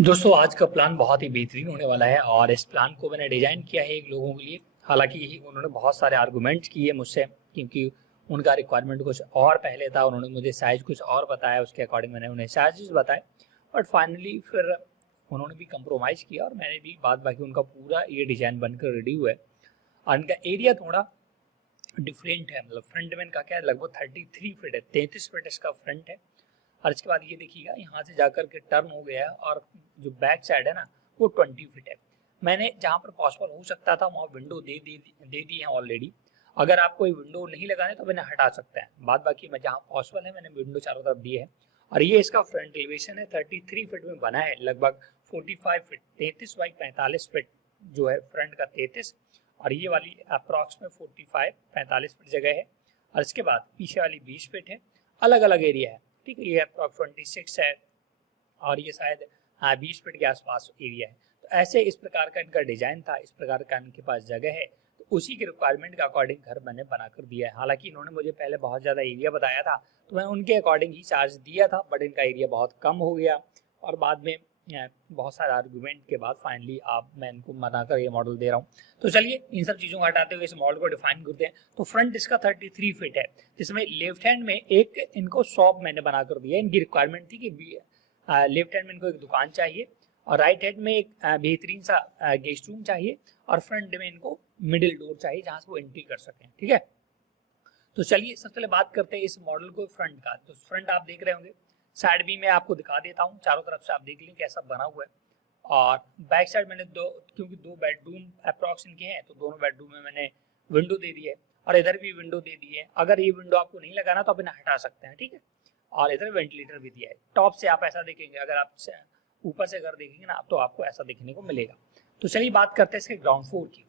दोस्तों आज का प्लान बहुत ही बेहतरीन होने वाला है और इस प्लान को मैंने डिजाइन किया है एक लोगों के लिए। हालांकि उन्होंने बहुत सारे आर्गुमेंट्स किए मुझसे, क्योंकि उनका रिक्वायरमेंट कुछ और पहले था। उन्होंने मुझे साइज कुछ और बताया, उसके अकॉर्डिंग मैंने उन्हें साइजेस बताए। बट फाइनली फिर उन्होंने भी कंप्रोमाइज़ किया और मैंने भी बाद बाकी उनका पूरा ये डिज़ाइन बनकर रेडी हुआ है। और इनका एरिया थोड़ा डिफरेंट है, मतलब फ्रंट में इनका क्या है, लगभग 33 फीट है, 33 फीट इसका फ्रंट है। और इसके बाद ये देखिएगा यहाँ से जाकर के टर्न हो गया है और जो बैक साइड है ना वो 20 फीट है। मैंने जहाँ पर पॉसिबल हो सकता था वहाँ विंडो दे दी है ऑलरेडी। अगर आपको ये विंडो नहीं लगाने तो मैंने हटा सकता है, बाद बाकी मैं जहाँ पॉसिबल है मैंने विंडो चारों तरफ दी है। और ये इसका फ्रंट एलिवेशन है, 33 फीट में बना है, लगभग 45 फीट, 33 बाई 45 फीट जो है फ्रंट का 33, और ये वाली अप्रॉक्स में 45-45 फीट जगह है। और इसके बाद पीछे वाली 20 फीट है। अलग अलग एरिया है, ठीक है। ये अप्रॉक्स 26 है और ये शायद 20 फीट के आसपास एरिया है। तो ऐसे इस प्रकार का इनका डिजाइन था, इस प्रकार का इनके पास जगह है, तो उसी के रिक्वायरमेंट के अकॉर्डिंग घर मैंने बनाकर दिया है। हालांकि इन्होंने मुझे पहले बहुत ज़्यादा एरिया बताया था तो मैं उनके अकॉर्डिंग ही चार्ज दिया था, बट इनका एरिया बहुत कम हो गया और बाद में बहुत सारे आर्गूमेंट के बाद फाइनली मैं इनको बनाकर ये मॉडल दे रहा हूँ। तो चलिए इन सब चीज़ों को हटाते हुए इस मॉडल को डिफाइन करते हैं। तो फ्रंट इसका 33 फीट है, जिसमें लेफ्ट हैंड में एक इनको शॉप मैंने बनाकर दिया। इनकी रिक्वायरमेंट थी कि लेफ्ट हैंड में इनको एक दुकान चाहिए और राइट हैंड में एक बेहतरीन सा गेस्ट रूम चाहिए और फ्रंट में इनको मिडिल डोर चाहिए जहाँ से वो एंट्री कर सकें, ठीक है। तो चलिए सबसे पहले बात करते हैं इस मॉडल को फ्रंट का। तो फ्रंट आप देख रहे होंगे, साइड भी मैं आपको दिखा देता हूँ, चारों तरफ से आप देख लें कैसा बना हुआ है। और बैक साइड मैंने क्योंकि दो बेडरूम अप्रॉक्स इनके हैं तो दोनों बेडरूम में मैंने विंडो दे दी है और इधर भी विंडो दे दी है। अगर ये विंडो आपको नहीं लगाना तो आप इन्हें हटा सकते हैं, ठीक है। और इधर वेंटिलेटर भी दिया है। टॉप से आप ऐसा देखेंगे, अगर आप ऊपर से अगर देखेंगे ना तो आपको ऐसा देखने को मिलेगा। तो चलिए बात करते हैं इसके ग्राउंड फ्लोर की।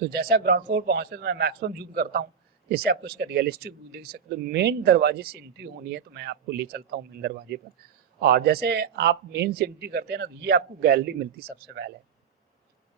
तो जैसे आप ग्राउंड फ्लोर पहुंचते तो मैं मैक्सिमम जूम करता हूँ, जैसे आपको इसका रियलिस्टिक व्यू देख सकते हो। तो मेन दरवाजे से एंट्री होनी है तो मैं आपको ले चलता हूँ मेन दरवाजे पर। और जैसे आप मेन से एंट्री करते हैं ना तो ये आपको गैलरी मिलती सबसे पहले।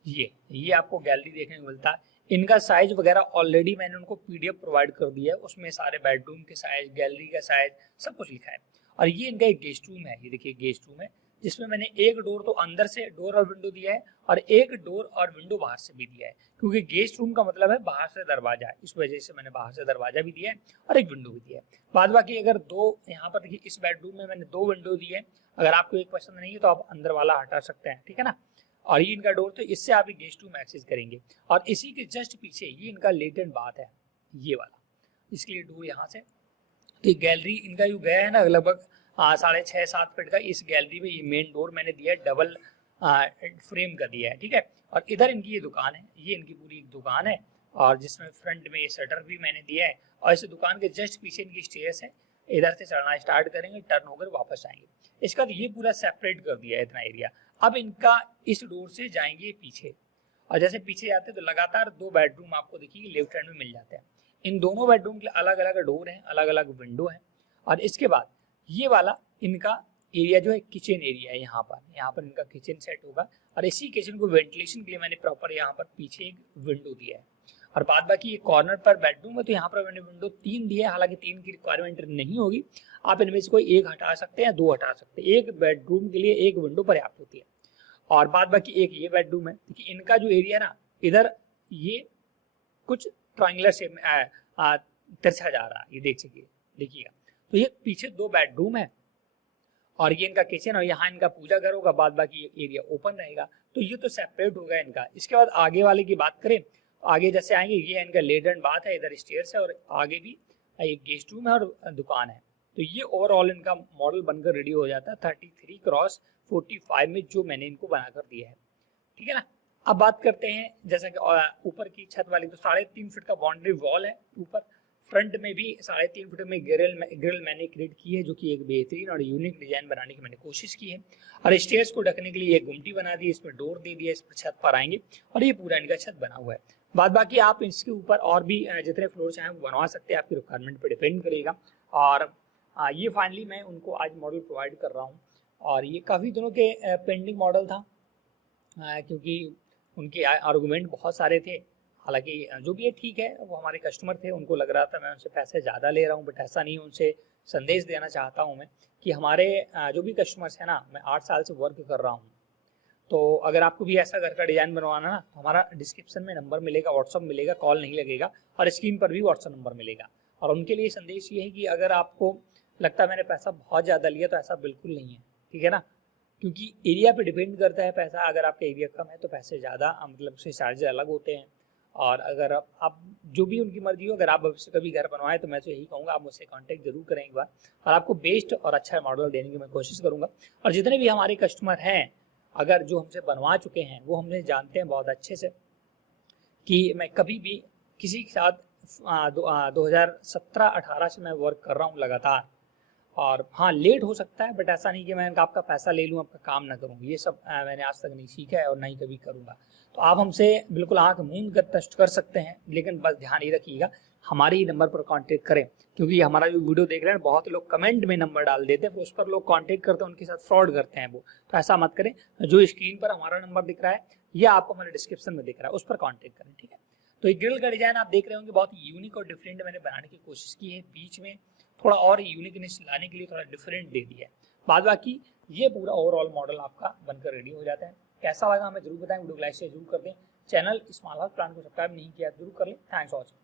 ये आपको गैलरी देखने को मिलता है। इनका साइज वगैरह ऑलरेडी मैंने उनको पीडीएफ प्रोवाइड कर दिया है, उसमें सारे बेडरूम के साइज, गैलरी का साइज सब कुछ लिखा है। और ये इनका एक गेस्ट रूम है, ये देखिए गेस्ट रूम है, जिसमें मैंने एक डोर तो अंदर से डोर और विंडो दिया है और एक डोर और विंडो बाहर से भी दिया है, क्योंकि गेस्ट रूम का मतलब है बाहर से दरवाजा है, इस वजह से मैंने बाहर से दरवाजा भी दिया है और एक विंडो भी दिया है। बाद बाकी अगर दो यहाँ पर देखिए, इस बेडरूम में मैंने दो विंडो दी है। अगर आपको एक पसंद नहीं है तो आप अंदर वाला हटा सकते हैं, ठीक है ना। और ये इनका डोर, तो इससे आप गेस्ट रूम एक्सेस करेंगे। और इसी के जस्ट पीछे ये इनका लेटेंट बाथ है, ये वाला, इसके लिए डोर यहाँ से। तो ये गैलरी इनका जो गया है ना लगभग 6.5-7 फीट का, इस गैलरी में ये मेन डोर मैंने दिया है, डबल फ्रेम का दिया है, ठीक है। और इधर इनकी ये दुकान है, ये इनकी पूरी एक दुकान है और जिसमें फ्रंट में ये शटर भी मैंने दिया है। और इस दुकान के जस्ट पीछे इनकी स्टेयर्स है, इधर से चढ़ना स्टार्ट करेंगे, टर्न होकर वापस आएंगे। इसका ये पूरा सेपरेट कर दिया है इतना एरिया। अब इनका इस डोर से जाएंगे पीछे, और जैसे पीछे जाते हैं तो लगातार दो बेडरूम आपको देखिए लेफ्ट हैंड में मिल जाते हैं। इन दोनों बेडरूम के अलग अलग डोर हैं, अलग अलग विंडो हैं। और इसके बाद ये वाला इनका एरिया जो है किचन एरिया है, यहाँ पर इनका किचन सेट होगा। और इसी किचन को वेंटिलेशन के लिए मैंने प्रॉपर यहाँ पर पीछे एक विंडो दिया है। और बाद बाकी ये कॉर्नर पर बेडरूम है तो यहाँ पर मैंने विंडो 3 दी है। हालांकि 3 की रिक्वायरमेंट नहीं होगी, आप इनमें से कोई एक हटा सकते हैं, 2 हटा सकते हैं। एक बेडरूम के लिए एक विंडो पर्याप्त होती है। और बाद बाकी एक ये बेडरूम है, देखिए इनका जो एरिया ना, इधर ये कुछ ट्रायंगुलर शेप में तिरछा जा रहा है, ये देखिएगा। तो ये पीछे 2 बेडरूम है और ये इनका किचन और यहाँ इनका पूजा घर होगा, बाद बाकी एरिया ओपन रहेगा। तो ये तो सेपरेट होगा इनका। इसके बाद आगे वाले की बात करें, आगे जैसे आएंगे, ये इनका लेटेंट बाथ है, इधर स्टेयर्स है और आगे भी एक गेस्ट रूम है और दुकान है। तो ये ओवरऑल इनका मॉडल बनकर रेडी हो जाता है 33x45 में, जो मैंने इनको बनाकर दिया है, ठीक है ना। अब बात करते हैं जैसा कि ऊपर की छत वाली, तो 3.5 फीट का बाउंड्री वॉल है ऊपर। फ्रंट में भी 3.5 फीट में ग्रिल मैंने क्रिएट की है, जो कि एक बेहतरीन और यूनिक डिजाइन बनाने की मैंने कोशिश की है। और स्टेयर्स को ढकने के लिए एक गुमटी बना दी, इसमें डोर दे दिया, इस पर छत पर आएंगे और ये पूरा इनका छत बना हुआ है। बाद बाकी आप इसके ऊपर और भी जितने फ्लोर चाहें वो बनवा सकते हैं, आपकी रिक्वायरमेंट पर डिपेंड करेगा। और ये फाइनली मैं उनको आज मॉडल प्रोवाइड कर रहा हूँ। और ये काफ़ी दिनों के पेंडिंग मॉडल था, क्योंकि उनके आर्गूमेंट बहुत सारे थे। हालांकि जो भी है ठीक है, वो हमारे कस्टमर थे, उनको लग रहा था मैं उनसे पैसे ज़्यादा ले रहा हूँ, बट ऐसा नहीं, उनसे संदेश देना चाहता हूँ मैं कि हमारे जो भी कस्टमर्स हैं ना, मैं 8 साल से वर्क कर रहा हूँ, तो अगर आपको भी ऐसा घर का डिज़ाइन बनवाना ना, तो हमारा डिस्क्रिप्शन में नंबर मिलेगा, व्हाट्सअप मिलेगा, कॉल नहीं लगेगा, और स्क्रीन पर भी व्हाट्सअप नंबर मिलेगा। और उनके लिए संदेश ये है कि अगर आपको लगता है मैंने पैसा बहुत ज़्यादा लिया, तो ऐसा बिल्कुल नहीं है, ठीक है ना, क्योंकि एरिया पे डिपेंड करता है पैसा। अगर आपका एरिया कम है तो पैसे ज़्यादा, मतलब उसके चार्जेस अलग होते हैं। और अगर आप जो भी उनकी मर्जी हो, अगर आप भविष्य कभी घर बनवाएं तो मैं तो यही कहूँगा आप मुझसे कांटेक्ट जरूर करें एक बार, और आपको बेस्ट और अच्छा मॉडल देने की मैं कोशिश करूँगा। और जितने भी हमारे कस्टमर हैं, अगर जो हमसे बनवा चुके हैं, वो हमने जानते हैं बहुत अच्छे से कि मैं कभी भी किसी के साथ 2017-18 से मैं वर्क कर रहा हूँ लगातार। और हाँ, लेट हो सकता है, बट ऐसा नहीं कि मैं आपका पैसा ले लूँ, आपका काम ना करूँ। ये सब मैंने आज तक नहीं सीखा है और ना ही कभी करूँगा। तो आप हमसे बिल्कुल आंख मूंद कर ट्रस्ट कर सकते हैं, लेकिन बस ध्यान ये रखिएगा हमारे ही नंबर पर कांटेक्ट करें, क्योंकि हमारा जो वीडियो देख रहे हैं बहुत लोग कमेंट में नंबर डाल देते हैं, उस पर लोग कांटेक्ट करते हैं, उनके साथ फ्रॉड करते हैं वो। तो ऐसा मत करें। जो स्क्रीन पर हमारा नंबर दिख रहा है या आपको हमारे डिस्क्रिप्शन में दिख रहा है, उस पर कॉन्टेक्ट करें, ठीक है। तो ये ग्रिल का डिजाइन आप देख रहे होंगे, बहुत यूनिक और डिफरेंट मैंने बनाने की कोशिश की है। बीच में थोड़ा और यूनिकनेस लाने के लिए थोड़ा डिफरेंट दे दिया है। बाद बाकी ये पूरा ओवरऑल मॉडल आपका बनकर रेडी हो जाता है। कैसा लगा हमें जरूर बताएं, वीडियो को लाइक शेयर जरूर कर दें। चैनल स्मॉल हाउस प्लान को सब्सक्राइब नहीं किया जरूर कर लें। Thanks for watching.